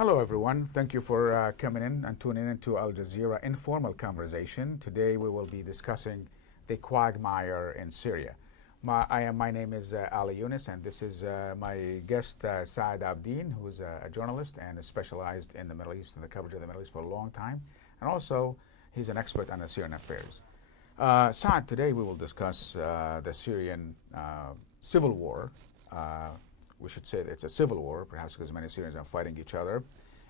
Hello, everyone. Thank you for coming in and tuning in to Al Jazeera Informal Conversation. Today we will be discussing the quagmire in Syria. My name is Ali Yunus, and this is my guest, Saad Abdeen, who is a journalist and is specialized in the Middle East and the coverage of the Middle East for a long time. And also, he's an expert on the Syrian affairs. Saad, today we will discuss the Syrian civil war. We should say that it's a civil war, perhaps because many Syrians are fighting each other,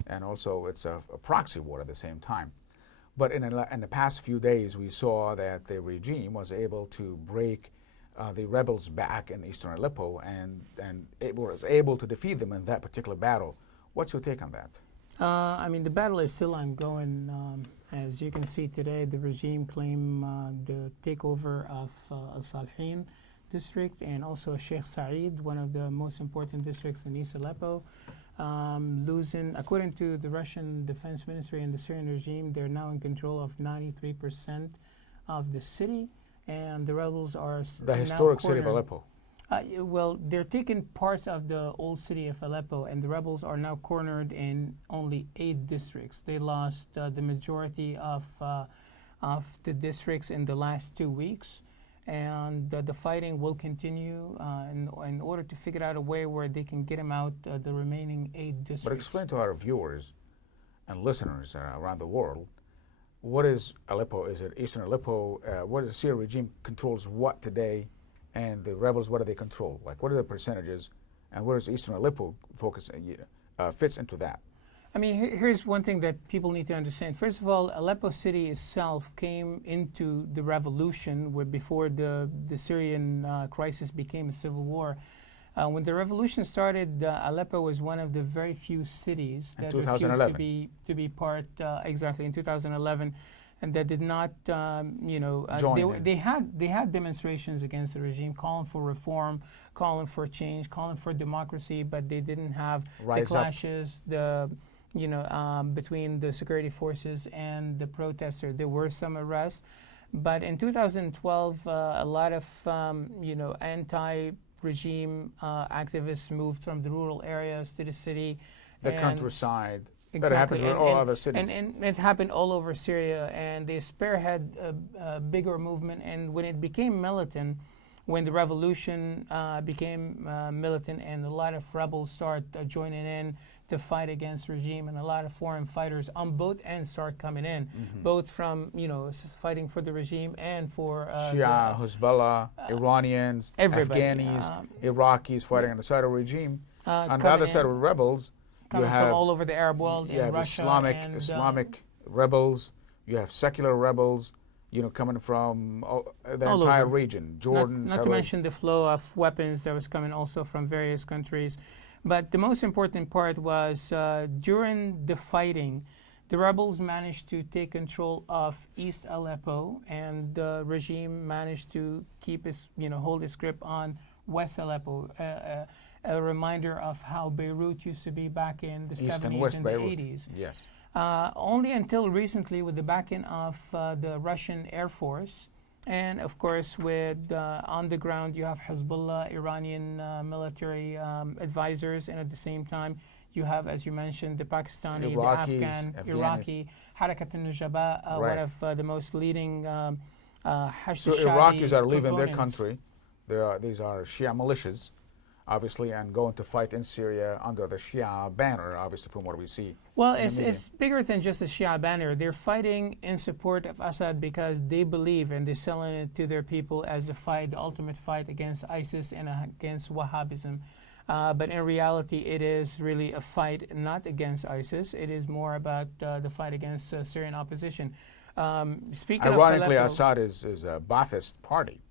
and also it's a proxy war at the same time. But in the past few days, we saw that the regime was able to break the rebels back in eastern Aleppo, and it was able to defeat them in that particular battle. What's your take on that? The battle is still ongoing. As you can see today, the regime claimed the takeover of Al-Salhin district and also Sheikh Said, one of the most important districts in East Aleppo, losing, according to the Russian Defense Ministry and the Syrian regime, they're now in control of 93% of the city, and the rebels are the historic city of Aleppo. Well, they're taking parts of the old city of Aleppo, and the rebels are now cornered in only 8 districts. They lost the majority of the districts in the last 2 weeks. And the fighting will continue in order to figure out a way where they can get them out the remaining 8 districts. But explain to our viewers and listeners around the world, what is Aleppo? Is it eastern Aleppo? What is the Syrian regime controls what today? And the rebels, what do they control? Like, what are the percentages? And where does eastern Aleppo fits into that? I mean, here's one thing that people need to understand. First of all, Aleppo city itself came into the revolution before the Syrian crisis became a civil war. When the revolution started, Aleppo was one of the very few cities that refused to be part, exactly, in 2011, and that did not, they had demonstrations against the regime, calling for reform, calling for change, calling for democracy, but they didn't have the clashes, between the security forces and the protesters. There were some arrests, but in 2012, a lot of anti-regime activists moved from the rural areas to the city. The countryside. Exactly. That happens with all other cities. And it happened all over Syria, and they spearhead a bigger movement. And when it became militant, when the revolution became militant, and a lot of rebels start joining in to fight against regime, and a lot of foreign fighters on both ends start coming in, both from fighting for the regime and for Shia, Hezbollah, Iranians, Afghanis, Iraqis fighting on the side of regime. On the other side of the rebels, you have from all over the Arab world. You have Russia Islamic rebels. You have secular rebels. Coming from the entire region, Jordan. Not to mention the flow of weapons that was coming also from various countries. But the most important part was during the fighting, the rebels managed to take control of East Aleppo, and the regime managed to keep hold its grip on West Aleppo. A reminder of how Beirut used to be back in the 70s and the 80s. Yes. Only until recently, with the backing of the Russian Air Force, and of course with on the ground you have Hezbollah, Iranian military advisors, and at the same time you have, as you mentioned, the Pakistani, the Afghan, Iraqi, Harakat al-Nujaba, one of the most leading So Iraqis are leaving their country. These are Shia militias, obviously, and going to fight in Syria under the Shia banner, obviously, from what we see. Well, it's bigger than just the Shia banner. They're fighting in support of Assad because they believe, and they're selling it to their people as the ultimate fight against ISIS and against Wahhabism. But in reality, it is really a fight not against ISIS. It is more about the fight against Syrian opposition. Ironically, Assad is a Ba'athist party.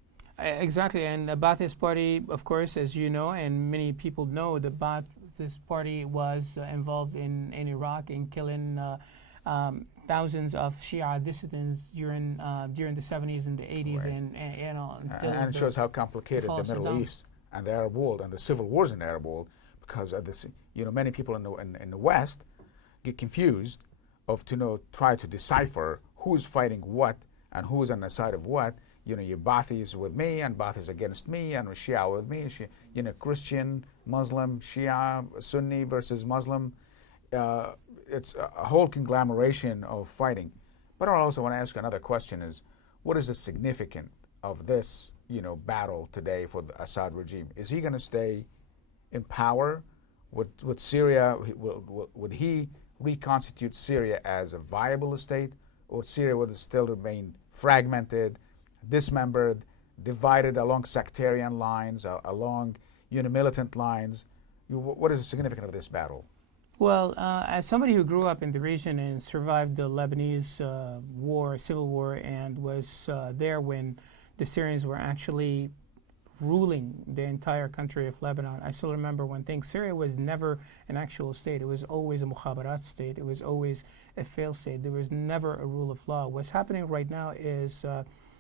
Exactly, and the Ba'athist Party, of course, as you know, and many people know, the Ba'athist Party was involved in Iraq in killing thousands of Shia dissidents during the 70s and the 80s, right. and it shows how complicated the Middle East and the Arab world and the civil wars in the Arab world, because of this, many people in the West get confused try to decipher who's fighting what and who's on the side of what. Your Ba'athis with me, and Ba'athis against me, and Shia with me. Christian, Muslim, Shia, Sunni versus Muslim. it's a whole conglomeration of fighting. But I also want to ask another question: is what is the significance of this, battle today for the Assad regime? Is he going to stay in power? Would Syria, would he reconstitute Syria as a viable state, or Syria would still remain fragmented, dismembered, divided along sectarian lines, along militant lines? What is the significance of this battle? Well, as somebody who grew up in the region and survived the Lebanese civil war, and was there when the Syrians were actually ruling the entire country of Lebanon, I still remember one thing. Syria was never an actual state. It was always a mukhabarat state. It was always a failed state. There was never a rule of law. What's happening right now is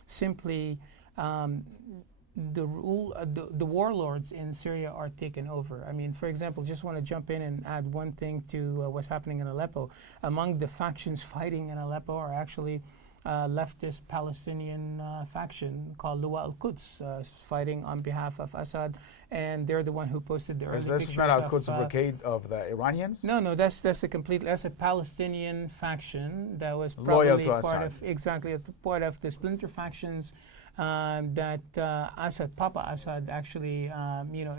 simply the warlords in Syria are taken over. I mean, for example, just want to jump in and add one thing to what's happening in Aleppo. Among the factions fighting in Aleppo are actually leftist Palestinian faction called Luwa al-Quds, fighting on behalf of Assad, and they're the one who posted the early pictures. Is this not al-Quds brigade of the Iranians? No, that's a Palestinian faction that was probably loyal to part of the splinter factions that Papa Assad actually,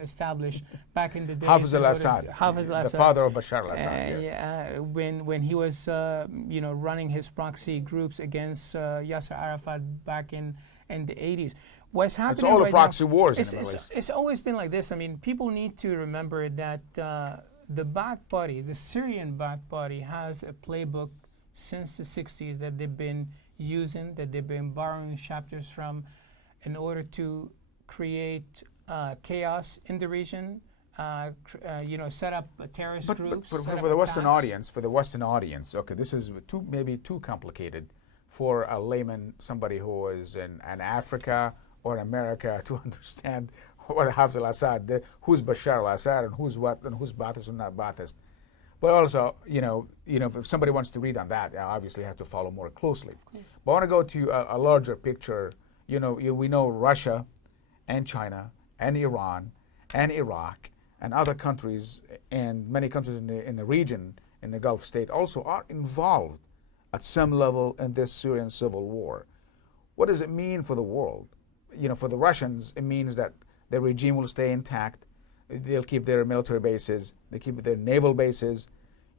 established back in the day. Hafiz al-Assad, the father of Bashar al-Assad. Yes. When he was, running his proxy groups against Yasser Arafat back in the 80s. What's happening? It's all right the proxy now, wars in the Middle East. It's always been like this. I mean, people need to remember that the Ba'ath Party, the Syrian Ba'ath Party, has a playbook since the 60s that they've been using, that they've been borrowing chapters from, in order to create chaos in the region, set up terrorist groups. But for the Western audience, okay, this is maybe too complicated for a layman, somebody who is in Africa or in America, to understand what Hafiz al-Assad, who's Bashar al-Assad, and who's what, and who's Ba'athist and not Ba'athist. But also, if somebody wants to read on that, obviously have to follow more closely. But I want to go to a larger picture. We know Russia and China and Iran and Iraq and other countries, and many countries in the region, in the Gulf state, also are involved at some level in this Syrian civil war. What does it mean for the world? For the Russians, it means that their regime will stay intact. They'll keep their military bases. They keep their naval bases.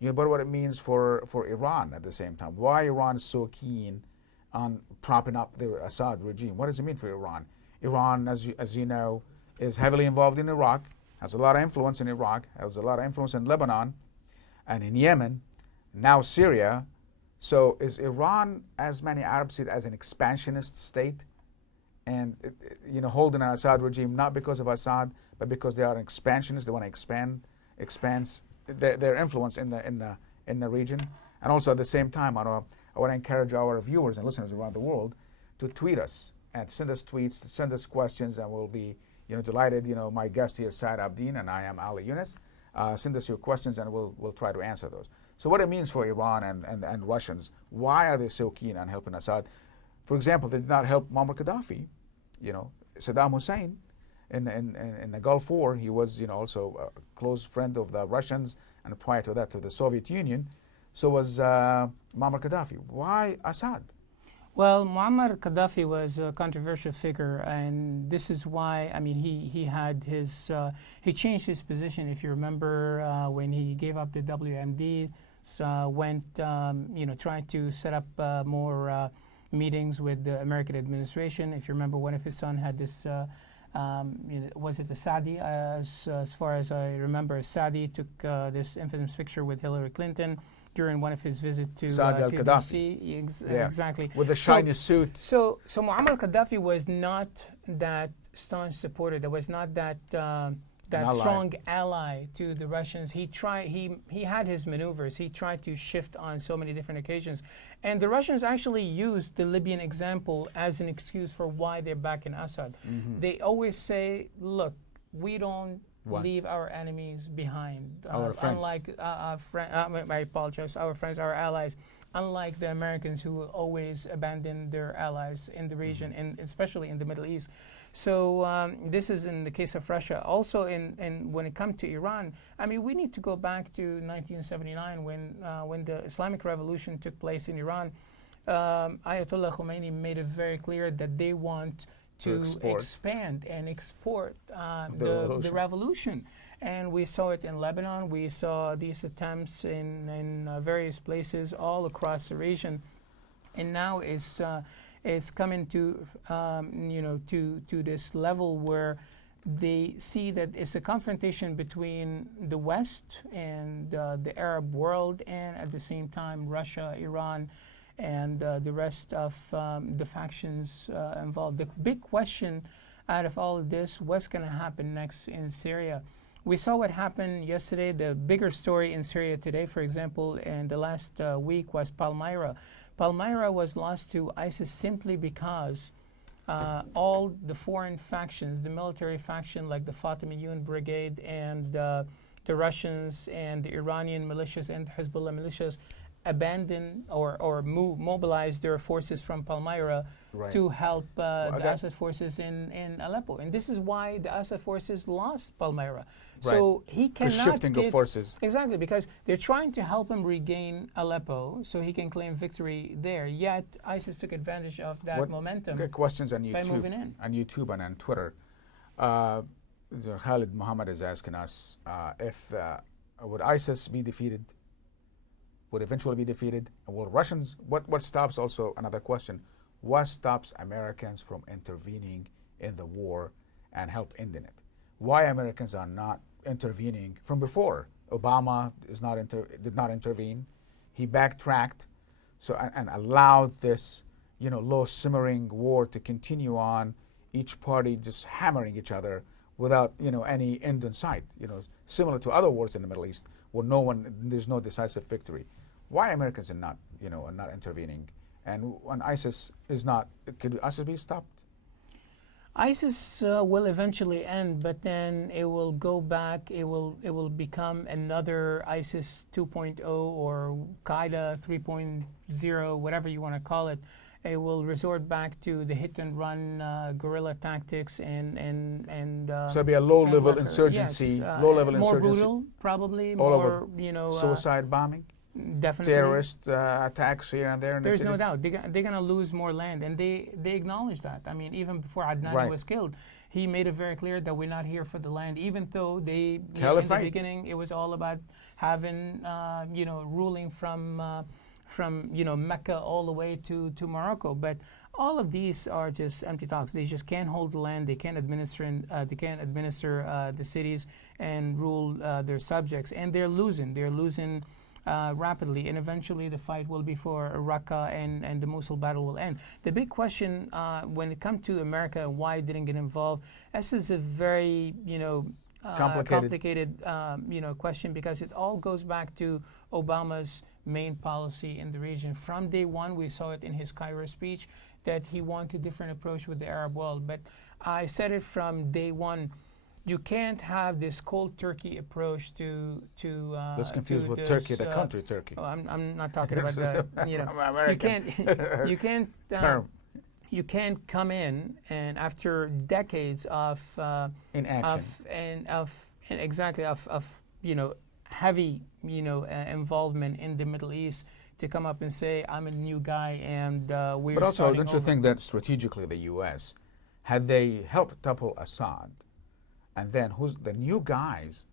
But what it means for Iran at the same time. Why Iran is so keen on propping up the Assad regime? What does it mean for Iran? Iran, as you know, is heavily involved in Iraq, has a lot of influence in Iraq, has a lot of influence in Lebanon, and in Yemen, now Syria. So is Iran, as many Arabs see it, as an expansionist state, and holding an Assad regime not because of Assad, but because they are an expansionist? They want to expand their influence in the region. And also at the same time, I want to encourage our viewers and listeners around the world to tweet us and send us tweets, send us questions, and we'll be delighted. My guest here is Saad Abdin, and I am Ali Yunus. Send us your questions, and we'll try to answer those. So what it means for Iran and Russians? Why are they so keen on helping Assad? For example, they did not help Muammar Gaddafi. Saddam Hussein in the Gulf War, he was also a close friend of the Russians, and prior to that to the Soviet Union. So was Muammar Gaddafi. Why Assad? Well, Muammar Gaddafi was a controversial figure, and this is why, he had his, he changed his position. If you remember, when he gave up the WMD, went, trying to set up more meetings with the American administration. If you remember, one of his sons had this, was it the Saudi? As far as I remember, Saudi took this infamous picture with Hillary Clinton during one of his visits to Saudi al-Qaddafi. Exactly. With the shiny suit. So Muammar Gaddafi was not that staunch supporter. There was not that strong ally to the Russians. He had his maneuvers. He tried to shift on so many different occasions. And the Russians actually used the Libyan example as an excuse for why they're backing Assad. Mm-hmm. They always say, look, we don't What? leave our enemies behind. Our friends. Unlike, I apologize, our friends, our allies. Unlike the Americans who always abandon their allies in the region, and especially in the Middle East. So this is in the case of Russia. Also, when it comes to Iran, I mean, we need to go back to 1979 when the Islamic Revolution took place in Iran. Ayatollah Khomeini made it very clear that they want to expand and export the revolution. And we saw it in Lebanon. We saw these attempts in various places all across the region. And now it's coming to, to this level where they see that it's a confrontation between the West and the Arab world, and at the same time Russia, Iran, and the rest of the factions involved. The big question out of all of this, what's going to happen next in Syria? We saw what happened yesterday. The bigger story in Syria today, for example, in the last week was Palmira. Palmyra was lost to ISIS simply because all the foreign factions, the military faction like the Fatimiyun Brigade and the Russians and the Iranian militias and Hezbollah militias abandon or mobilize their forces from Palmyra to help the Assad forces in Aleppo. And this is why the Assad forces lost Palmyra. So he cannot shifting of forces. Exactly, because they're trying to help him regain Aleppo so he can claim victory there. Yet ISIS took advantage of that momentum. Questions on YouTube, by moving in. On YouTube and on Twitter. Khalid Muhammad is asking us if would ISIS be defeated? Would eventually be defeated? Will Russians? What stops? Also another question: what stops Americans from intervening in the war and help ending it? Why Americans are not intervening from before? Obama did not intervene. He backtracked, so and allowed this low simmering war to continue on. Each party just hammering each other without any end in sight. Similar to other wars in the Middle East, where there's no decisive victory. Why Americans are not intervening, and when ISIS is not, could ISIS be stopped? ISIS will eventually end, but then it will go back. It will become another ISIS 2.0 or Qaeda 3.0, whatever you want to call it. It will resort back to the hit and run guerrilla tactics and so it'll be a low level insurgency, more brutal, probably more suicide bombing. Definitely. Terrorist attacks here and there. There's no doubt. They're going to lose more land, and they acknowledge that. I mean, even before Adnan was killed, he made it very clear that we're not here for the land, even though in the beginning it was all about having, ruling from Mecca all the way to Morocco. But all of these are just empty talks. They just can't hold the land. They can't administer the cities and rule their subjects, and they're losing. They're losing rapidly, and eventually the fight will be for Raqqa, and the Mosul battle will end. The big question when it comes to America, why it didn't get involved, this is a very complicated question, because it all goes back to Obama's main policy in the region. From day one, we saw it in his Cairo speech that he wanted a different approach with the Arab world. But I said it from day one. You can't have this cold turkey approach to. That's confused with Turkey, the country Turkey. Oh, I'm not talking about the. You can't. Term. You can't come in and after decades of inaction of heavy involvement in the Middle East to come up and say I'm a new guy and we're. But also, don't you think that strategically the U.S. had they helped topple Assad? And then who's the new guys?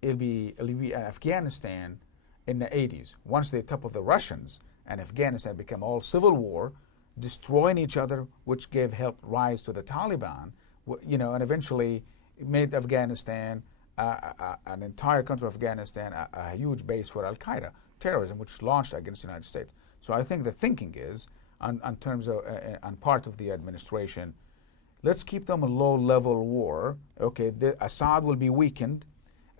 It'll be Afghanistan in the 80s. Once they topple the Russians and Afghanistan became all civil war, destroying each other, which gave help rise to the Taliban, and eventually made Afghanistan, an entire country of Afghanistan, a huge base for Al-Qaeda terrorism, which launched against the United States. So I think the thinking is, on terms of, on part of the administration, let's keep them a low-level war. Okay, Assad will be weakened,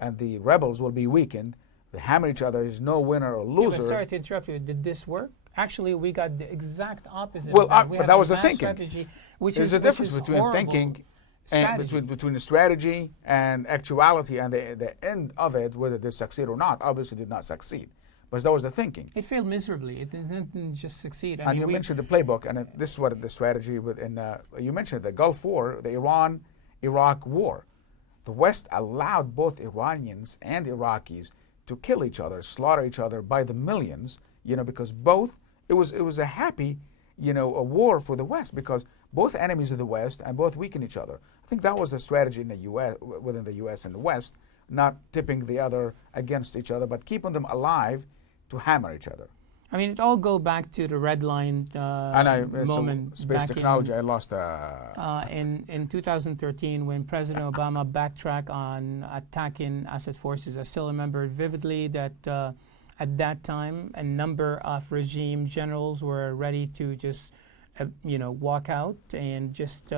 and the rebels will be weakened. They hammer each other. There's no winner or loser. Yeah, sorry to interrupt you. Did this work? Actually, we got the exact opposite. Well, that was the thinking. Which There's is a difference which is between horrible. thinking And strategy. between the strategy and actuality and the end of it, whether they succeed or not, obviously did not succeed. But that was the thinking. It failed miserably. It didn't just succeed. And you mentioned the playbook, and this is what the strategy within. You mentioned the Gulf War, the Iran-Iraq war. The West allowed both Iranians and Iraqis to kill each other, slaughter each other by the millions. Because both it was a happy, a war for the West because both enemies of the West and both weaken each other. I think that was the strategy in the U.S. within the U.S. and the West, not tipping the other against each other, but keeping them alive to hammer each other. I mean, it all go back to the red line moment. Space technology, I lost. In 2013, when President Obama backtracked on attacking Assad forces, I still remember vividly that at that time, a number of regime generals were ready to just, walk out and just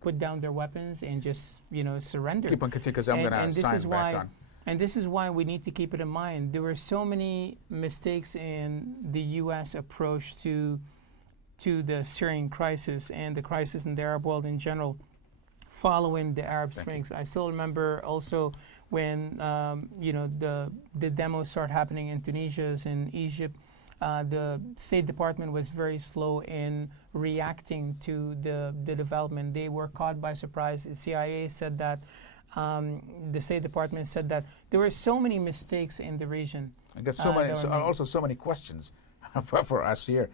put down their weapons and just, surrender. Keep on continuing because I'm going to sign back on. And this is why we need to keep it in mind. There were so many mistakes in the U.S. approach to the Syrian crisis and the crisis in the Arab world in general following the Arab Springs. I still remember also when the demos started happening in Tunisia and Egypt. The State Department was very slow in reacting to the development. They were caught by surprise. The CIA said that. The State Department said that there were so many mistakes in the region. I got so many questions for us here,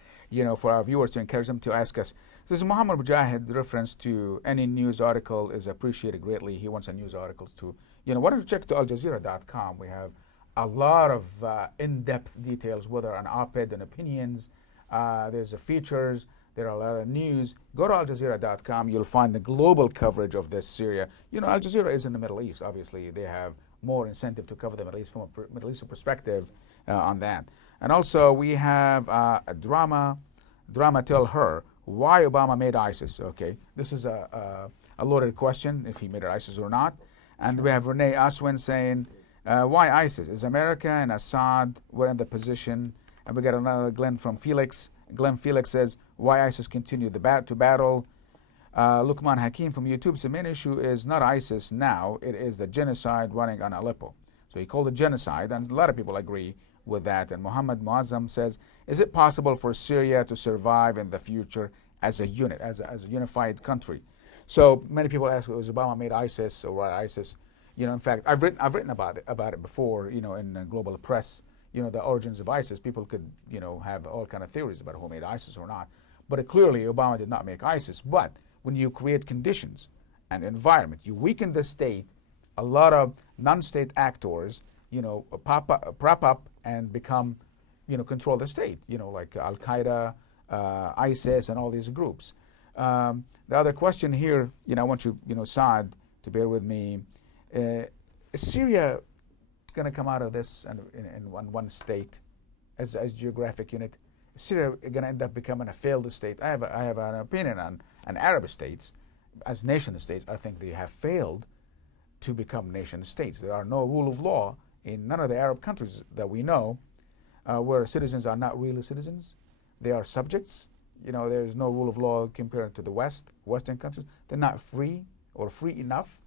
for our viewers to encourage them to ask us. This is Muhammad Mujahid. Reference to any news article is appreciated greatly. He wants a news articles to, why don't you check to aljazeera.com. We have a lot of in-depth details, whether on op-ed and opinions. There's the features. There are a lot of news. Go to aljazeera.com. You'll find the global coverage of this Syria. Al Jazeera is in the Middle East. Obviously, they have more incentive to cover the Middle East from a Middle Eastern perspective on that. And also, we have a drama Tell Her, Why Obama Made ISIS. Okay, this is a loaded question, if he made it ISIS or not. And we have Renee Aswin saying, why ISIS? Is America and Assad were in the position? And we got another Glenn from Felix. Glenn Felix says, why ISIS continue to battle. Lukman Hakim from YouTube says, the main issue is not ISIS now, it is the genocide running on Aleppo. So he called it genocide, and a lot of people agree with that. And Muhammad Muazzam says, is it possible for Syria to survive in the future as a unit, as a unified country? So many people ask, was Obama made ISIS or why ISIS? In fact, I've written about it before, in global press. The origins of ISIS, people could, have all kind of theories about who made ISIS or not. But clearly, Obama did not make ISIS. But when you create conditions and environment, you weaken the state, a lot of non-state actors, prop up and become, control the state, like Al-Qaeda, ISIS, and all these groups. The other question here, I want you, Saad, to bear with me. Is Syria going to come out of this in one state as geographic unit? Is Syria going to end up becoming a failed state? I have an opinion on Arab states as nation states. I think they have failed to become nation states. There are no rule of law in none of the Arab countries that we know, where citizens are not really citizens. They are subjects. There's no rule of law compared to the Western countries. They're not free or free enough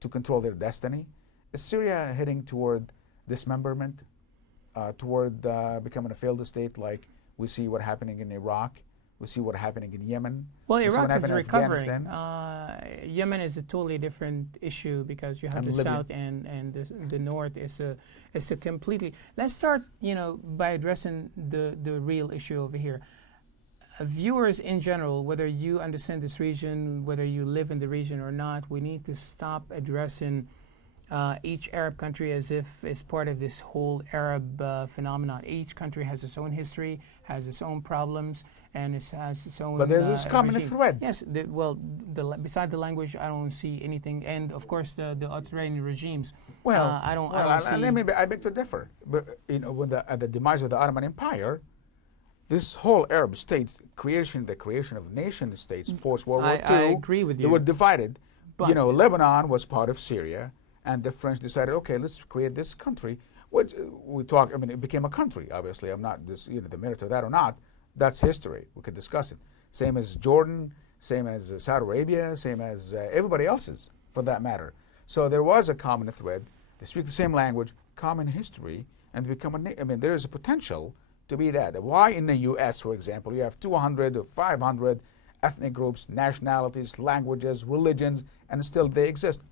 to control their destiny. Is Syria heading toward dismemberment, toward becoming a failed state like we see what's happening in Iraq, we see what's happening in Yemen? Well, Iraq is recovering. Yemen is a totally different issue because you have the south and the north is a completely. Let's start, by addressing the real issue over here. Viewers in general, whether you understand this region, whether you live in the region or not, we need to stop addressing each Arab country as if it's part of this whole Arab phenomenon. Each country has its own history, has its own problems, and it has its own. But there's this common thread. Yes. Beside the language, I don't see anything, and of course the authoritarian regimes. Well, I don't see. I beg to differ. But when at the demise of the Ottoman Empire, this whole Arab states the creation of nation states post World War II. I agree with you. They were divided. But Lebanon was part of Syria. And the French decided, okay, let's create this country. It became a country, obviously. I'm not just, the merit of that or not. That's history. We could discuss it. Same as Jordan, same as Saudi Arabia, same as everybody else's, for that matter. So there was a common thread. They speak the same language, common history, and become I mean, there is a potential to be that. Why in the U.S., for example, you have 200 or 500 ethnic groups, nationalities, languages, religions, and still they exist.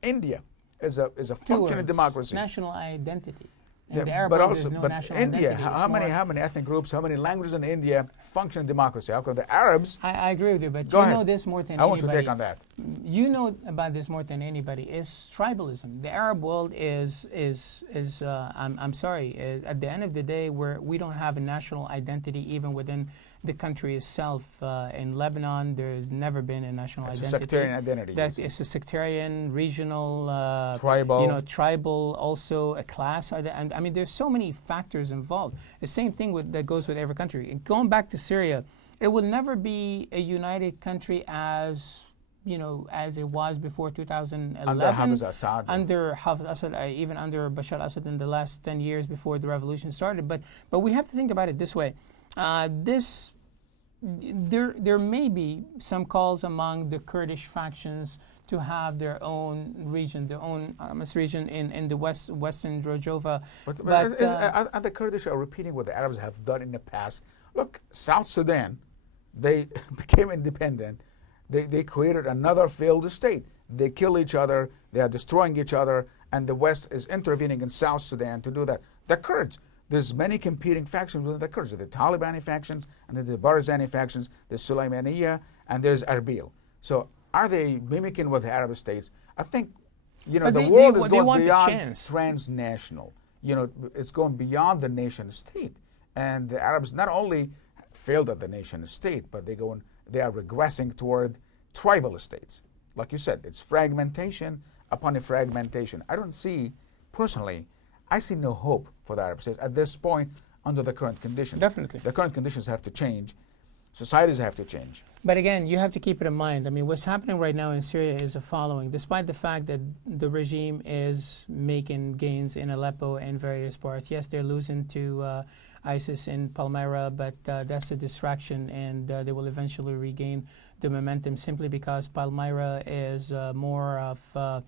India is a functioning democracy. National identity. In Yeah, the Arab but world, also, there's no but national India, identity. It's how many more- ethnic groups, how many languages in India function in democracy? How come the Arabs? I agree with you, but Go you ahead. know this more than I want anybody. your take on that. You know about this more than anybody. Is tribalism. The Arab world is I'm sorry. At the end of the day, we don't have a national identity even within the country itself. In Lebanon, there has never been a national It's identity. a sectarian identity. That it's a sectarian, regional, Tribal. You know, tribal, also a class. And I mean, there's so many factors involved. The same thing that goes with every country. And going back to Syria, it will never be a united country as it was before 2011. Under Hafiz Assad. Under Hafiz Assad, even under Bashar Assad in the last 10 years before the revolution started. But we have to think about it this way. There may be some calls among the Kurdish factions to have their own region, their own region in the western Rojava. But the Kurdish are repeating what the Arabs have done in the past. Look, South Sudan, they became independent. They created another failed state. They kill each other. They are destroying each other. And the West is intervening in South Sudan to do that. The Kurds, there's many competing factions within the Kurds. The Talibani factions, and then the Barzani factions, the Sulaimaniya, and there's Erbil. So are they mimicking what the Arab states? I think, the world is going beyond transnational. It's going beyond the nation state. And the Arabs not only failed at the nation state, but they are regressing toward tribal states. Like you said, it's fragmentation upon a fragmentation. I don't see, personally, I see no hope for the Arab states at this point under the current conditions. Definitely. The current conditions have to change. Societies have to change. But again, you have to keep it in mind. I mean, what's happening right now in Syria is the following. Despite the fact that the regime is making gains in Aleppo and various parts, yes, they're losing to ISIS in Palmira, but that's a distraction, and they will eventually regain the momentum simply because Palmyra is more of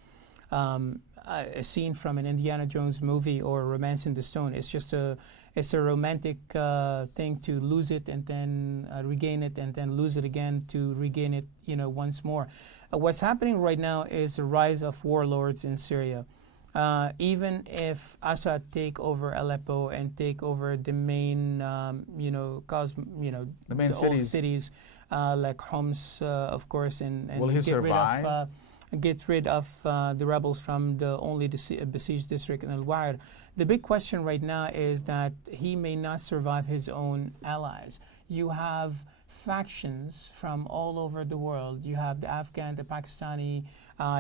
a scene from an Indiana Jones movie or Romance in the Stone. It's just a romantic thing to lose it and then regain it and then lose it again to regain it, once more. What's happening right now is the rise of warlords in Syria. Even if Assad take over Aleppo and take over the main, the main cities like Homs, of course, and will he survive? Get rid of the rebels from the only besieged district in Al-Wa'ir. The big question right now is that he may not survive his own allies. You have factions from all over the world. You have the Afghan, the Pakistani,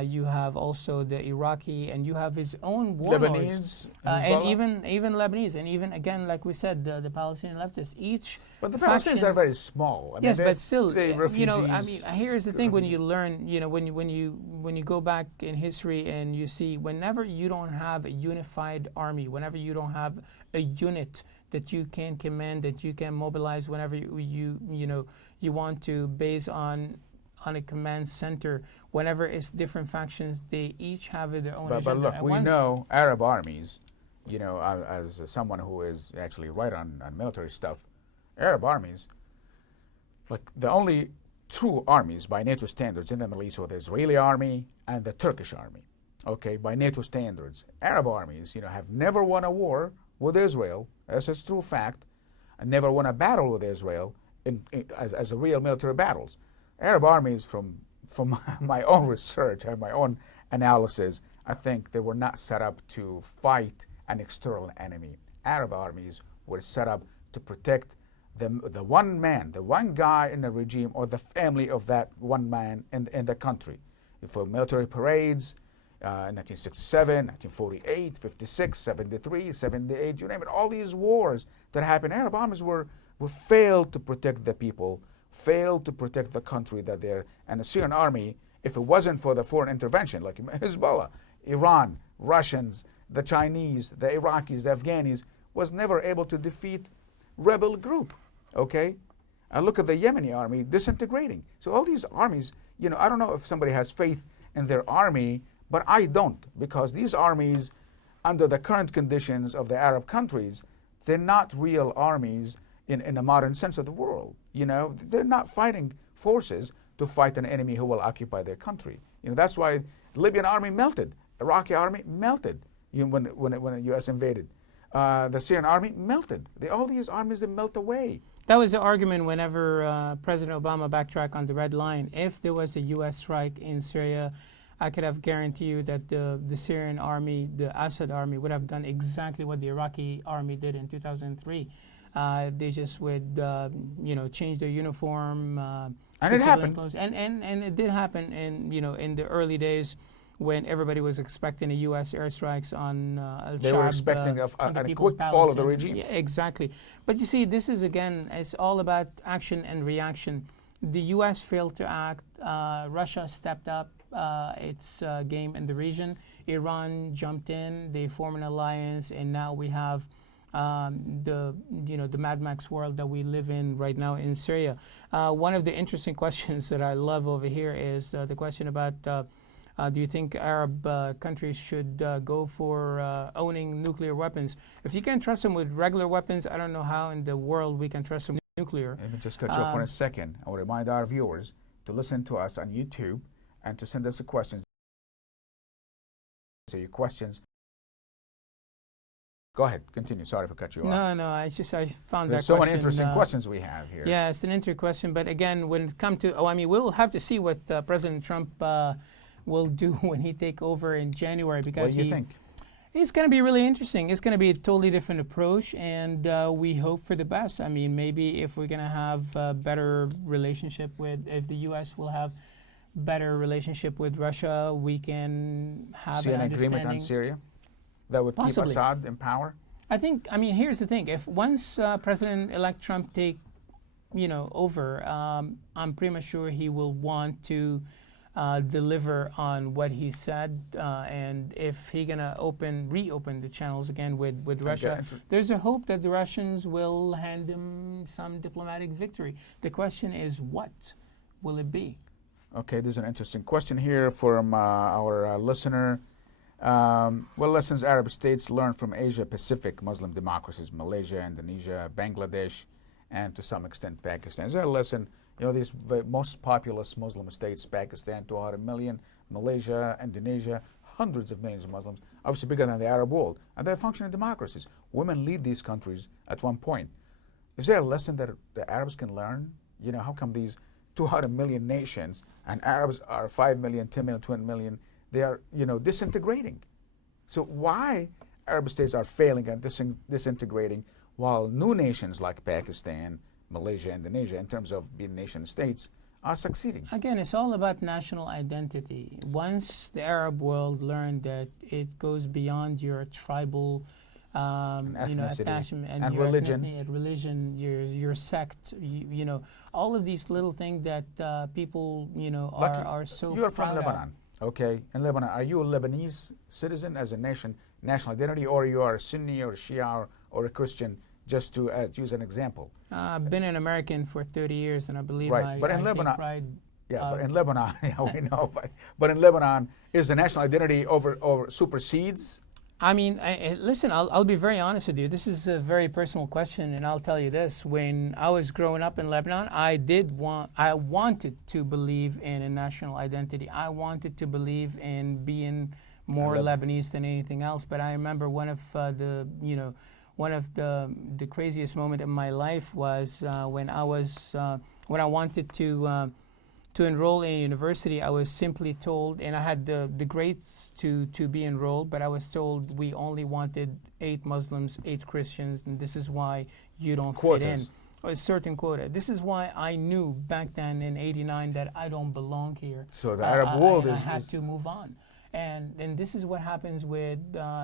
you have also the Iraqi, and you have his own warlords. Lebanese, and even Lebanese, and even, again, like we said, the Palestinian leftists. But the Palestinians are very small. Yes, but still, refugees. here's the thing: when you learn, when you go back in history and you see, whenever you don't have a unified army, whenever you don't have a unit that you can command, that you can mobilize, whenever you want to base on a command center, whenever it's different factions, they each have their own agenda. But look, we know Arab armies, as someone who is actually right on military stuff, Arab armies, like the only true armies by NATO standards in the Middle East are the Israeli army and the Turkish army. Okay, by NATO standards. Arab armies, have never won a war with Israel, as a true fact, and never won a battle with Israel as a real military battles. Arab armies, from my own research and my own analysis, I think they were not set up to fight an external enemy. Arab armies were set up to protect the one man, the one guy in the regime or the family of that one man in the country. For military parades, 1967, 1948, 56, 73, 78, you name it, all these wars that happened, Arab armies were failed to protect the people, failed to protect the country that they're, and the Syrian army, if it wasn't for the foreign intervention, like Hezbollah, Iran, Russians, the Chinese, the Iraqis, the Afghanis, was never able to defeat rebel group, okay? Look at the Yemeni army disintegrating. So all these armies, I don't know if somebody has faith in their army, but I don't, because these armies, under the current conditions of the Arab countries, they're not real armies in a modern sense of the world. They're not fighting forces to fight an enemy who will occupy their country. That's why Libyan army melted, Iraqi army melted when the U.S. invaded. The Syrian army melted. All these armies, they melt away. That was the argument whenever President Obama backtracked on the red line. If there was a U.S. strike in Syria, I could have guaranteed you that the Syrian army, the Assad army, would have done exactly what the Iraqi army did in 2003. They just would, change their uniform. And it happened. And it did happen in the early days when everybody was expecting a U.S. airstrikes on Al-Shab. They were expecting a quick fall of the regime. Yeah, exactly. But you see, this is, again, it's all about action and reaction. The U.S. failed to act. Russia stepped up its game in the region. Iran jumped in. They formed an alliance, and now we have the Mad Max world that we live in right now in Syria. One of the interesting questions that I love over here is the question about do you think Arab countries should go for owning nuclear weapons? If you can't trust them with regular weapons, I don't know how in the world we can trust them with nuclear. Let me just cut you off for a second. I will remind our viewers to listen to us on YouTube and to send us the questions. So your questions. Go ahead, continue. Sorry for cut you off. No, I found There's that so question, many interesting questions we have here. Yeah, it's an interesting question. But again, when it comes to, we'll have to see what President Trump will do when he take over in January. Because what do you think? It's going to be really interesting. It's going to be a totally different approach, and we hope for the best. Maybe if we're going to have a better relationship if the U.S. will have better relationship with Russia, we can have an agreement on Syria that would possibly keep Assad in power? I think, here's the thing. If once President-elect Trump take, over, I'm pretty much sure he will want to deliver on what he said, and if he's gonna reopen the channels again with Russia, there's a hope that the Russians will hand him some diplomatic victory. The question is, what will it be? Okay, there's an interesting question here from our listener. What lessons Arab states learn from Asia-Pacific Muslim democracies, Malaysia, Indonesia, Bangladesh, and to some extent Pakistan? Is there a lesson? These most populous Muslim states, Pakistan, 200 million, Malaysia, Indonesia, hundreds of millions of Muslims, obviously bigger than the Arab world, and they're functioning democracies. Women lead these countries at one point. Is there a lesson that the Arabs can learn? How come these 200 million nations, and Arabs are 5 million, 10 million, 20 million, they are, disintegrating? So why Arab states are failing and disintegrating, while new nations like Pakistan, Malaysia, Indonesia, in terms of being nation states, are succeeding? Again, it's all about national identity. Once the Arab world learned that it goes beyond your tribal attachment and your religion, your sect, all of these little things that people, are so You're from proud Lebanon, okay? In Lebanon, are you a Lebanese citizen as a national identity, or you are a Sunni or Shia or a Christian? Just to use an example. I've been an American for 30 years, and I believe but in Lebanon, pride. But in Lebanon, we know. But in Lebanon, is the national identity over supersedes? Listen, I'll be very honest with you. This is a very personal question, and I'll tell you this. When I was growing up in Lebanon, I wanted to believe in a national identity. I wanted to believe in being more Lebanese than anything else. But I remember one of the craziest moments in my life was when I wanted to enroll in a university. I was simply told, and I had the grades to be enrolled, but I was told we only wanted 8 Muslims, 8 Christians, and this is why you don't fit in. A certain quota. This is why I knew back then in '89 that I don't belong here. So the Arab world I had to move on. And this is what happens with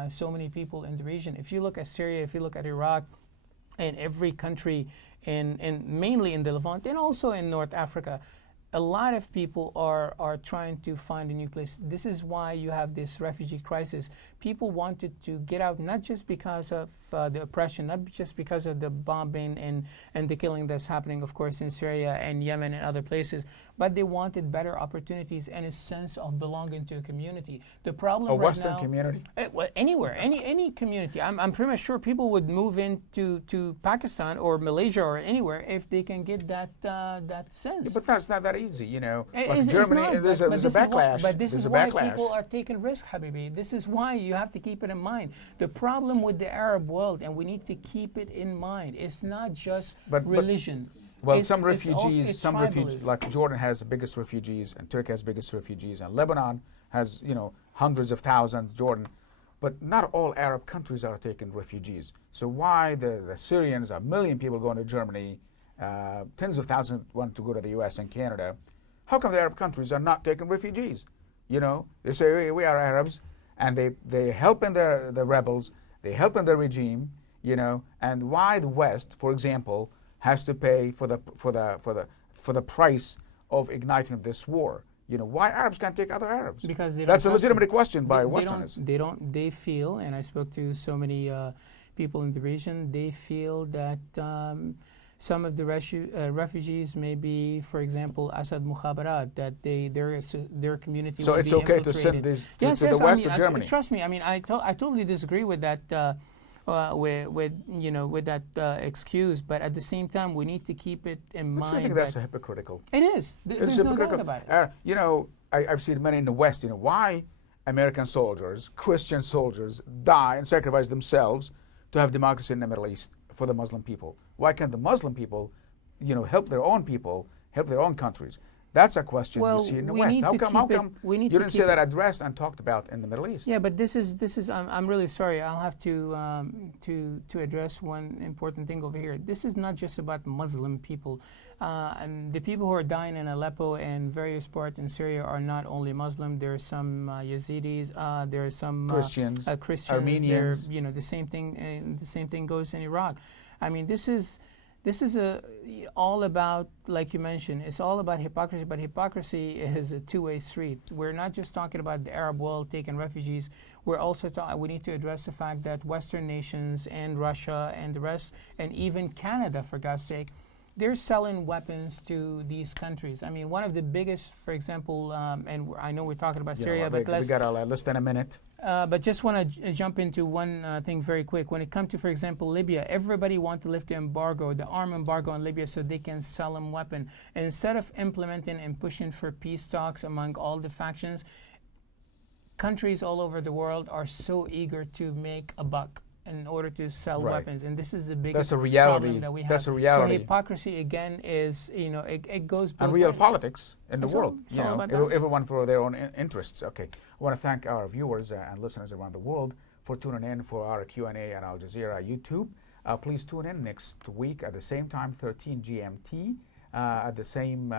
so many people in the region. If you look at Syria, if you look at Iraq, and every country, mainly in the Levant, and also in North Africa, a lot of people are trying to find a new place. This is why you have this refugee crisis. people wanted to get out, not just because of the oppression, not just because of the bombing and the killing that's happening, of course, in Syria and Yemen and other places, but they wanted better opportunities and a sense of belonging to a community. The problem right Western now, community? Well, anywhere, any community. I'm pretty much sure people would move into Pakistan or Malaysia or anywhere if they can get that sense. Yeah, but that's not that easy, you know. It's Germany, not, there's a backlash. But this There's is a why backlash. people are taking risks, Habibi. This is why you have to keep it in mind. The problem with the Arab world, and we need to keep it in mind, it's not just religion. Well, it's some also- refugees, it's some refugees, tribalism. like Jordan has the biggest refugees, and Turkey has the biggest refugees, and Lebanon has, hundreds of thousands, Jordan. But not all Arab countries are taking refugees. So why the Syrians, a million people going to Germany, tens of thousands want to go to the US and Canada, how come the Arab countries are not taking refugees? They say, we are Arabs, and they help in the rebels, they help in the regime, and why the West, for example, has to pay for the price of igniting this war? Why Arabs can't take other Arabs? Because they don't That's a trust legitimate them. question by They Westerners. They feel, and I spoke to so many people in the region, they feel that some of the refugees may be, for example, Assad Mukhabarat, that their community So will it's be okay to infiltrated. send this Yes, to yes, the West I or Germany? trust me. I totally disagree with that. With that excuse, but at the same time, we need to keep it in Don't you mind. think that's that hypocritical? it is. There's no doubt about it. I've seen many in the West. Why American soldiers, Christian soldiers, die and sacrifice themselves to have democracy in the Middle East for the Muslim people? Why can't the Muslim people, help their own people, help their own countries? That's a question Well, you see in the we West. need How to come? keep How it- come we you need to didn't see keep that it- addressed and talked about in the Middle East? Yeah, but this is. I'm really sorry. I'll have to address one important thing over here. This is not just about Muslim people, and the people who are dying in Aleppo and various parts in Syria are not only Muslim. There are some Yazidis. There are some Christians, Christians. Armenians. The same thing. And the same thing goes in Iraq. I mean, this is all about, like you mentioned, it's all about hypocrisy, but hypocrisy is a two-way street. We're not just talking about the Arab world taking refugees. We're also we need to address the fact that Western nations and Russia and the rest, and even Canada, for God's sake, they're selling weapons to these countries. I mean, one of the biggest, for example, and I know we're talking about Syria, but we got less than a minute. but just want to jump into one thing very quick. When it comes to, for example, Libya, everybody wants to lift the embargo, the arm embargo on Libya, so they can sell them weapons. And instead of implementing and pushing for peace talks among all the factions, countries all over the world are so eager to make a buck in order to sell weapons, and this is the biggest problem that we have. That's a reality. So hypocrisy again is, it goes. And real politics in the world. It's all about that. Everyone for their own interests. Okay, I want to thank our viewers and listeners around the world for tuning in for our Q&A on Al Jazeera YouTube. Please tune in next week at the same time, 13 GMT, at the same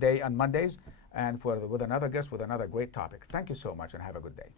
day on Mondays, and with another guest with another great topic. Thank you so much, and have a good day.